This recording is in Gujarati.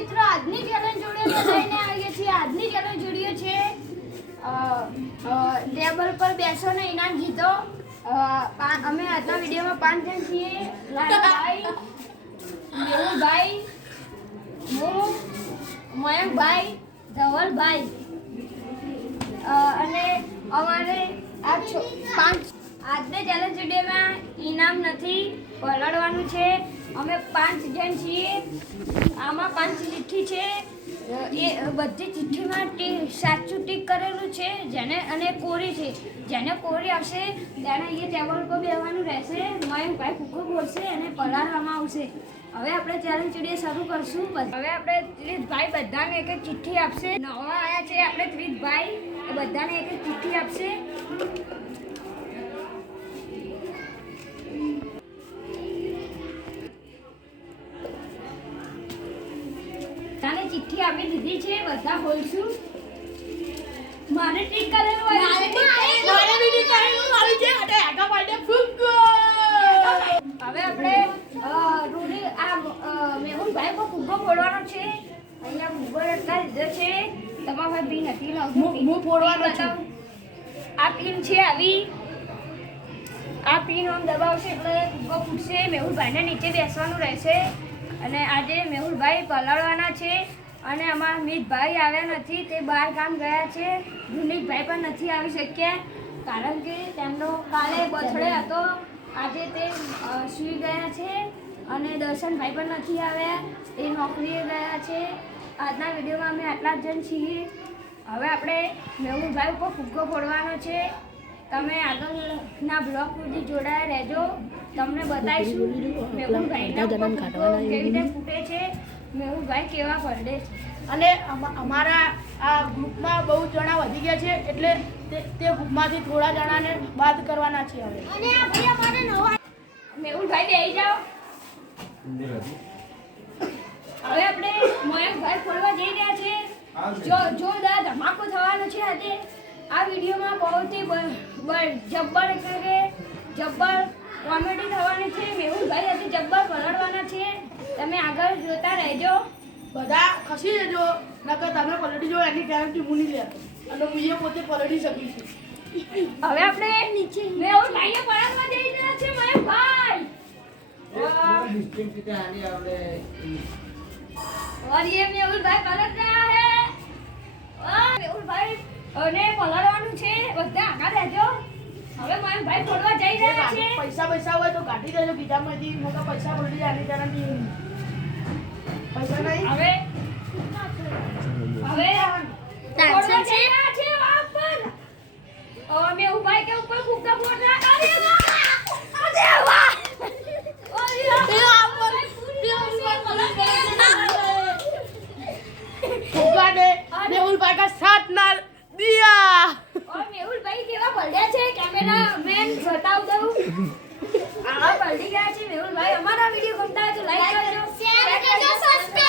મિત્રો આજની ચેલેન્જ જોડીઓ લઈને આવીએ છીએ. આજની ચેલેન્જ જોડીઓ છે ટેબલ પર બેસો ને ઇનામ જીતો. અમે આજના વિડીયોમાં 5 જણ છીએ. લાલભાઈ, મેહુલભાઈ, હું, મયંકભાઈ, ધવલભાઈ અને અમારે આ 5 આજની ચેલેન્જ વિડીયોમાં ઇનામ નથી, પલળવાનું છે. અમે 5 જણ છીએ. આમાં 5 ચિઠ્ઠી છે. એ બધી ચિઠ્ઠીમાં સાચું ટીક કરેલું છે. જેને અને કોરી છે. જેને કોરી આવશે તેને એ ટેબલ પર બેસવાનું રહેશે. મયંકભાઈ ફૂકો બોલશે અને પલાળવામાં આવશે. હવે આપણે ચેલેન્જ વિડીયો શરૂ કરશું. હવે આપણે ત્રીસભાઈ બધાને એક એક ચિઠ્ઠી આપશે. નવા આવ્યા છે આપણે ત્રીસભાઈ, એ બધાને એક એક ચિઠ્ઠી આપશે. તાને ચિઠ્ઠી આપી દીધી છે. બધા બોલશું. મારે ટીક કરેલું હોય મારે બી ટીક કરેલું આવી છે અને આગા પાડે ફૂગો. હવે આપણે રૂડી આ મેહુલભાઈ કો ફૂગો ફોડવાનો છે. અહીંયા ફૂગો લટકા દીધો છે. તમારા ભાઈ નથી લાવતો. હું ફોડવાનો છું. આ પિન છે આવી. આ પિન આમ દબાવશે એટલે ફૂગો ફૂટશે. મેહુલભાઈને નીચે બેસવાનું રહેશે. અને આજે મેહુલભાઈ પલાળવાના છે. અને અમારા મિતભાઈ આવ્યા નથી, તે બહાર ગામ ગયા છે. જુનિકભાઈ પણ નથી આવી શક્યા કારણ કે તેમનો કાલે બર્થડે હતો. આજે તે સૂઈ ગયા છે. અને દર્શનભાઈ પણ નથી આવ્યા, તે નોકરીએ ગયા છે. આજના વિડીયોમાં અમે આટલા જ જણ છીએ. હવે આપણે મેહુલભાઈ ઉપર ફુગ્ગો ફોડવાનો છે. તમે આગળના બ્લોગ સુધી જોડાયા રહેજો. તમને બતાવીશું મેહુલભાઈના કેવી રીતે ફૂટે છે, મેહુલભાઈ કેવા પડે છે. અને અમારા આ ગ્રુપમાં બહુ જણા વધી ગયા છે એટલે તે ગ્રુપમાંથી થોડા જણાને બાદ કરવાના છે. હવે અને અમારે નવા મેહુલભાઈ બેસી જાઓ. હવે આપણે મયંકભાઈ ફોડવા જઈ રહ્યા છે. જોરદાર ધમાકો થવાનો છે આજે. આ વિડીયોમાં બહુથી જબ્બર એટલે કે જબ્બર કોમેડી થવાની છે. મેહુલભાઈ આજે જબ્બર પલળવાના છે. તમે આગળ જોતા રહેજો. બધા ખસી જજો, નકર તમે પલટી જો એની ગેરંટી હું નહીં લેતો અને હું એ પોતે પલટી શકીશું. હવે આપણે નીચે મેહુલભાઈએ પલળવા જઈ રહ્યા છે. મયંકભાઈ और ये मेहुलભાઈ पलट रहा है. મેહુલભાઈ અને પલળવાનું છે. બધા આગળ રહેજો. હવે મયંકભાઈ ફોડવા જઈ રહ્યા છે. પૈસા હોય તો કાઢી દેજો બીજામાંથી. મોટા પૈસા પલટી જાય એની ગેરંટી પૈસા નહીં. હવે ફોડવા જઈ રહ્યા છે. વહાં પર और मेहुलભાઈ के ऊपर फुग्गा फोड़ रहा है. अरे वाह, अरे वाह. और फुग्गा ने मेहुलભાઈ का साथ ना दिया. और मेहुलભાઈ કેવા પલડ્યા છે. કેમેરામેન બતાવ દઉં. આવા પલડી ગયા છે મેહુલભાઈ. અમારા વિડીયો ગમતા હોય તો લાઈક કરજો, શેર કરજો, સબસ્ક્રાઇબ